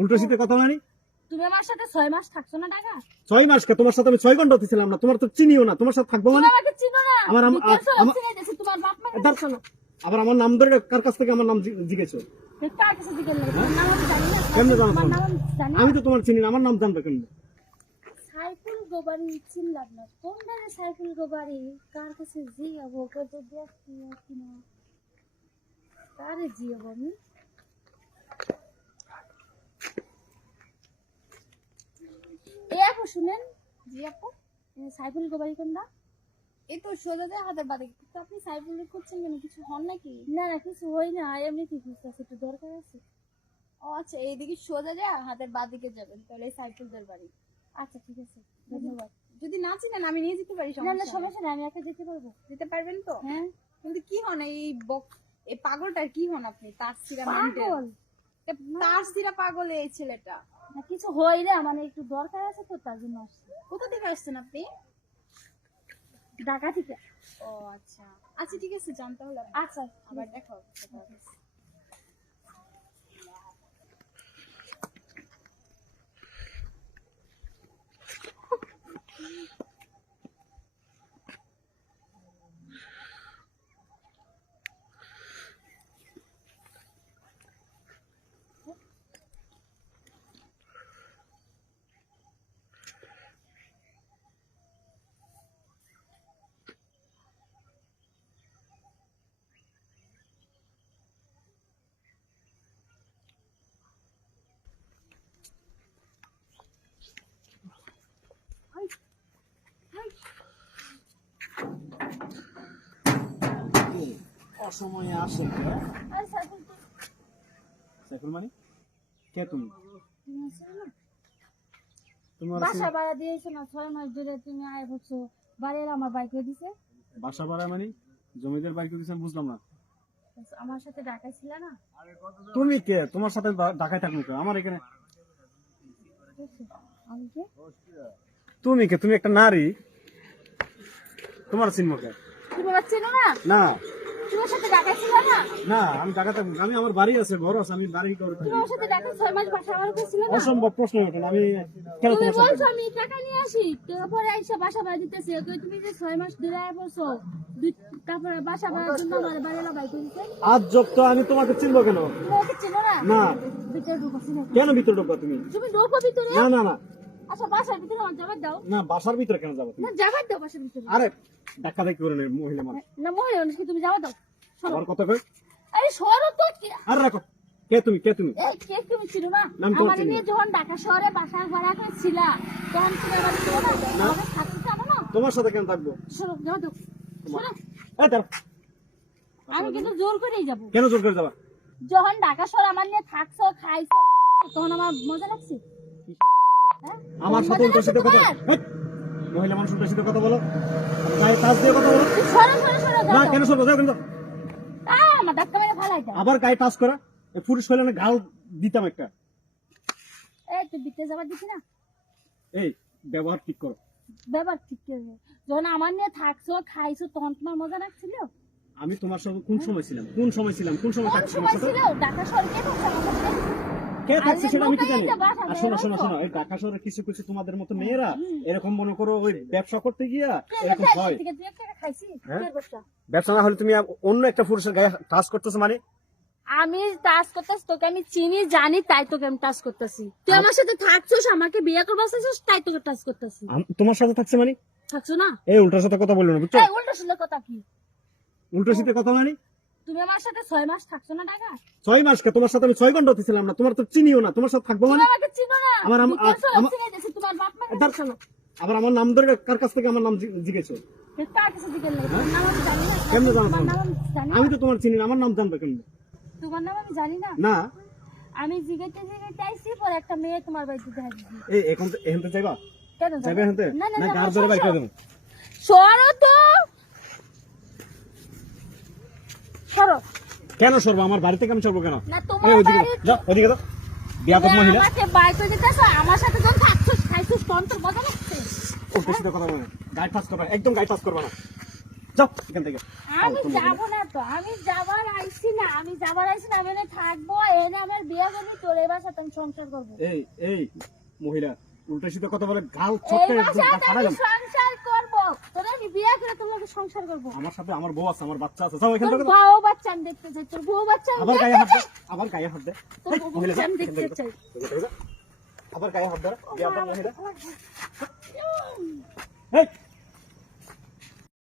উল্টো শীতে কথা মানে তুমি আমার সাথে 6 মাস থাকছো না ঢাকা? 6 মাস কে তোমার সাথে আমি 6 ঘন্টা ছিলাম না, তোমার তো চিনিও না, তোমার সাথে থাকবো তুমি মানে আমাকে চিনো না। আমার চিনে গেছে তোমার বাপ মা। দর্শন আবার আমার নাম ধরে কার কাছ থেকে আমার নাম জিজ্ঞেসো? কার কাছে জিজ্ঞেস লাগে? তোমার নাম আমি জানি না। কেমনে জানো? তোমার নাম আমি জানি না। আমি তো তোমার চিনি না, আমার নাম জানবে কেন? সাইফুল গোবারি চিনলাম না। কোন দাঁড়ে সাইফুল গোবারি? কার কাছে জিগাবো? কত দেখছি কিনা? কারে জিগাবো আমি? এই আপু শুনেন। জি আপু। সাইফুল গোবারি কোনটা? এই তো সোজা যায় হাতের বাদে। তো আপনি সাইফুলের খুঁজছেন কেন? কিছু হন নাকি? না না কিছু হই না, এমনি কি খুঁজতেছে, একটু দরকার আছে। ও আচ্ছা, এইদিকে সোজা যায় হাতের বাদিকে যাবেন, তাহলে সাইফুলদের বাড়ি। আচ্ছা ঠিক আছে, ধন্যবাদ। যদি না চিনেন আমি নিয়ে যেতে পারি, না না সমস্যা নেই। সমস্যা নেই, আমি একা যেতে পারবো। যেতে পারবেন তো? হ্যাঁ। কিন্তু কি হন এই পাগলটার কি হন আপনি? তার সিরা পাগল তার সিরা পাগল এই ছেলেটা। না, কিছু হই না, মানে একটু দরকার আছে তো তার জন্য আসছি। কোথা থেকে আসছেন আপনি? ঢাকা থেকে। ও আচ্ছা আচ্ছা, ঠিক আছে, জানতে হলো। আচ্ছা আবার দেখা হবে। অসময়ে আসে আর সাইফুল তো সাইফুল মানে কে তুমি? তুমি আসলে না তোমার বাসা ভাড়া দিয়েছো না 6 মাস ধরে, তুমি আয় বলছো বাড়ি আমার বাইক করে দিছে। বাসা ভাড়া মানে জমিদার বাড়ি করে দিয়েছেন, বুঝলাম না। আমার সাথে ঢাকায় ছিল না? তুমি কে? তোমার সাথে ঢাকায় থাকবো কেন? আমার এখানে আমি কে? তুমি কে? তুমি একটা নারী, তোমার চিনবো কে? তুমি আমার চেনো না? না তোমার সাথে ঢাকায় ছিল না? না, আমি ঢাকা থাকবো, আমি আমার বাড়ি আছে, ঘর আছে, আমি বাড়ি করে থাকি। তোমার সাথে ঢাকায় 6 মাস বাসা ভাড়া ছিল না? অসম্ভব প্রশ্ন ওঠে না। আমি কেন তুমি তোমার সাথে? বলছো আমি টাকা নিয়ে আসি, তারপরে এসে বাসা ভাড়া দিতেছে। কই তুমি যে 6 মাস ধরে আয় বলছো, তারপরে বাসা ভাড়ার জন্য আমার বাড়ি বাইক করে দিছে। আজ যোগ তো আমি তোমাকে চিনবো কেন? তুমি ওকে চেনো না? না। ভিতরে ঢুকছি না। কেন ভিতরে ঢোকবা তুমি? তুমি ঢোকো ভিতরে? না না না আচ্ছা বাসার ভিতরে আমার যাবার দাও। না, বাসার ভিতরে কেন যাবো তুমি? না যাবার দাও বাসার ভিতরে। আরে ধাক্কা ধাক্কি করে নেই মহিলা মানুষ। না মহিলা মানুষ কি, তুমি যাবার দাও। সরো। আমার কথা কই? আরে সরো তো কি? আর রাখো। কে তুমি? কে তুমি? এই কে তুমি ছিল না? নাম তো আমার চিনি নিয়ে না। যখন ঢাকা শহরে বাসা ভাড়া করছিল, তখন ছিল বাড়ি ছিল না? আমাদের থাকতে যাবো না? তোমার সাথে কেন থাকবো? সরো যাও দাও। সরো। এই দাঁড়াও। আমি কিন্তু জোর করেই যাবো। কেন জোর করে যাবা? যখন ঢাকা শহর আমার নিয়ে থাকছো খাইছো, তখন আমার মজা লাগছে। হ্যাঁ? আমার তখন সাথে মজা উল্টো লাগছে সাথে কথা তোমার? হেৎ! মহিলা মানুষ উল্টো সাথে কথা বলো, গায়ে টাচ দিয়ে কথা বলো। সরো সরো সরো না যাও। কেন সরবো? যাও কিন্তু। আমার ধাক্কা মেরে ফালাই দাও। আবার গায়ে টাচ করা, এই পুরুষ হইলে না ঘাও দিতাম একটা। এই তুই বিতে যাবার দিছি না? এই ব্যবহার ঠিক করো। ব্যাপার ঠিক করবে। যখন আমার নিয়ে থাকছো খাইছো, তখন তোমার মজা লাগছিল? আমি তোমার সঙ্গে কোন সময় ছিলাম? কোন সময় ছিলাম? কোন সময় কোন থাকছি তোমার সময় সাথে? ছিল ঢাকা শহরে কে থাকছে আমার সাথে? কে থাকছে সেটা আমি কি জানি? আরে বাবা, আর শোনো শোনো শোনো, এই ঢাকা শহরে কিছু কিছু তোমাদের মতো মেয়েরা এরকম মনে করো ওই ব্যবসা করতে গিয়া এরকম হয়। থেকে তুই একটা খাইছি হ্যাঁ? কে বসা? ব্যবসা না হলে তুমি অন্য একটা পুরুষের গায়ে টাচ করতেছো মানে? আমি টাচ করতেছি, তোকে আমি চিনি জানি, তাই তোকে আমি টাচ করতেছি। তুই আমার সাথে থাকছিস, আমাকে বিয়ে করবার চাইছিস, তাই তোকে টাচ করতেছি। তোমার সাথে থাকছে মানে? থাকছো না? এই উল্টার সাথে কথা বললো না, বুঝছো? এই উল্টো সুন্দর কথা কি? উল্টো শীতে কথা মানে তুমি আমার সাথে 6 মাস থাকছো না ঢাকা? 6 মাস কে? তোমার সাথে আমি 6 ঘন্টা ছিলাম না, তোমার তো চিনিও না, তোমার সাথে থাকবো তুমি মানে আমাকে চিনো না? আমার চিনে গেছে তোমার বাপ মা। দর্শন আবার আমার নাম ধরে কার কাছ থেকে আমার নাম জিজ্ঞেসো? কার কাছে জিজ্ঞেস লাগে? তোমার নাম আমি জানি না। কেমনে জানো? তোমার নাম আমি জানি না। আমি তো তোমার চিনি না, আমার নাম জানবে কেন? তোমার নাম আমি জানি না। না আমি জিগাইতে জিগাইতে আইছি, পরে একটা মেয়ে তোমার বাড়িতে দেখা দিছি। এই এখন এখানতে যাইবা? কেন যাবে এখানতে? না না না না, গার ধরে বাইক করে দেবো। সরো তো। সরো। কেন সরবো? আমার বাড়ি থেকে আমি সরবো কেন? না এই তোমার ওইদিকে বাড়ি যাও, ওইদিকে যাও। বিয়াদব তুমি মহিলা। আমাকে বাইক করে দিতেছো, আমার সাথে যখন থাকছিস খাইছিস, তখন তোর মজা লাগছে। উল্টো শীতে কথা বলবে, গায়ে টাচ করবা, একদম গায়ে টাচ করবা না। যাও এখান থেকে। আমি যাবো না তো, আমি যাবার আইছি না, আমি এনে থাকবো, এনে আমার বিয়ে করবি, তোর এবার সাথে আমি সংসার করবো। এই মহিলা উল্টা সিধা কথা বলে গাল এই ছটকে একদম বাসায় আমি ফাটালাম। সংসার করবো, তোর আমি বিয়ে করে তোমাকে সংসার করবো। আমার সাথে আমার বউ আছে, আমার বাচ্চা আছে, যাও এখান তোর থেকে। বউ বাচ্চা আমি দেখতে চাই, তোর বউ বাচ্চা আমি আবার গায়ে হাত দেখতে দে, চাই, আবার গায়ে হাত দে। তোর এই, বউ মহিলা বাচ্চা আমি যাও, এখান দেখতে থেকে চাই। আবার গায়ে হাত দে, বিয়াদব মহিলা। এই